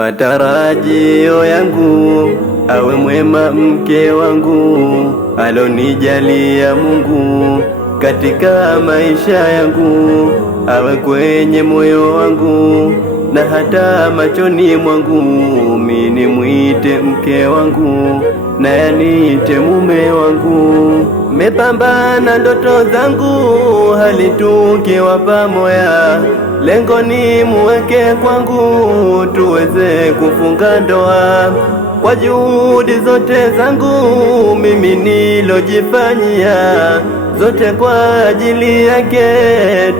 Matarajio yangu awe mwema mke wangu, alonijalia Mungu katika maisha yangu, awe kwenye moyo wangu na hata machoni mwangu, mimi mwite mke wangu na yanite mume wangu. Mepambana ndoto zangu hali tukiwa pamoja, lengo ni muweke kwangu tuweze kufunga ndoa. Kwa juhudi zote zangu mimi nilojifanyia, zote kwa ajili yake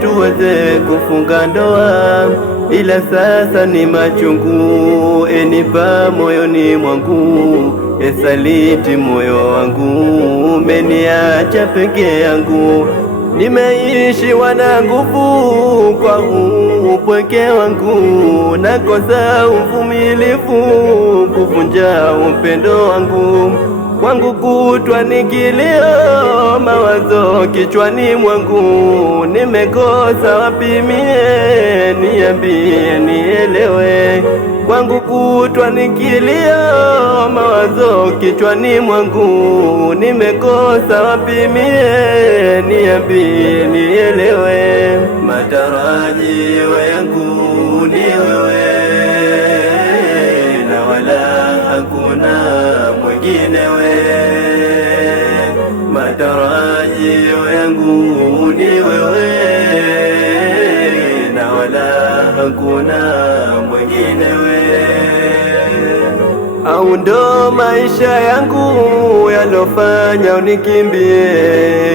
tuweze kufunga ndoa. Ila sasa ni machungu enipa moyoni mwangu, esaliti moyo wangu, umeniacha peke yangu. Nimeishiwa na nguvu kwa upweke wangu, nakosa uvumilivu kuvunja upendo wangu. Kwangu kutwa ni kilio, mawazo kichwani mwangu, nimekosa wapi mie, niambie nielewe. Kwangu kutwa ni kilio, mawazo kichwani mwangu, nimekosa wapi mie, niambie nielewe. Matarajio yangu ni wewe na wala hakuna mwingine we. Matarajio yangu ni wewe na wala hakuna mwingine we. Au ndo maisha yangu yalofanya unikimbie,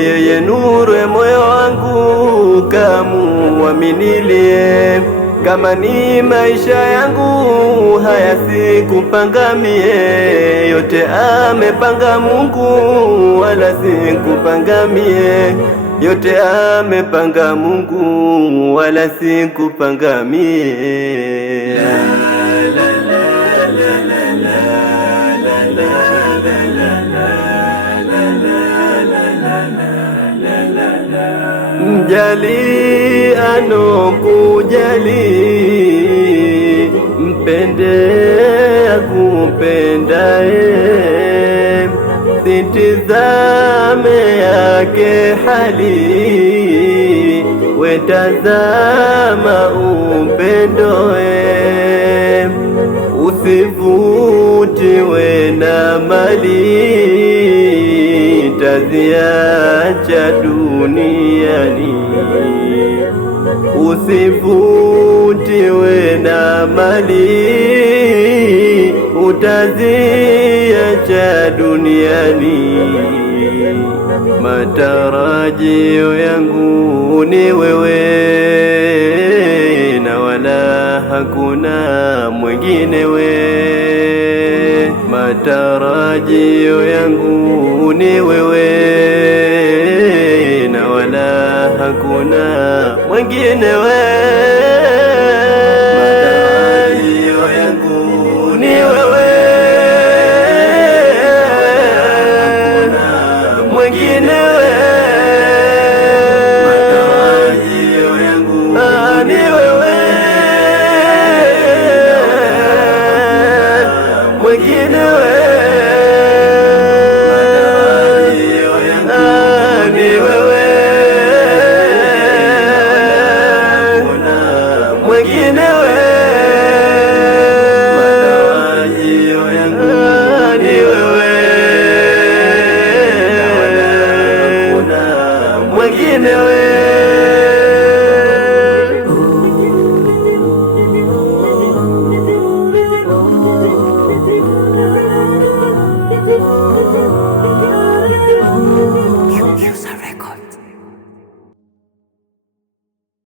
yeye nuru ya moyo wangu kamuaminilie. Kama ni maisha yangu haya sikupanga mie, yote amepanga Mungu wala sikupanga mie, yote amepanga Mungu wala sikupanga mie. Mjali anokujali, mpende akupendaye, sitizame yake hali, wetazama upendoe. Usivutiwe na mali, taziacha duniani. Usivutiwe na mali, utaziacha duniani. Matarajio yangu ni wewe na wala hakuna mwingine we. Matarajio yangu ni wewe na wala hakuna mwingine we.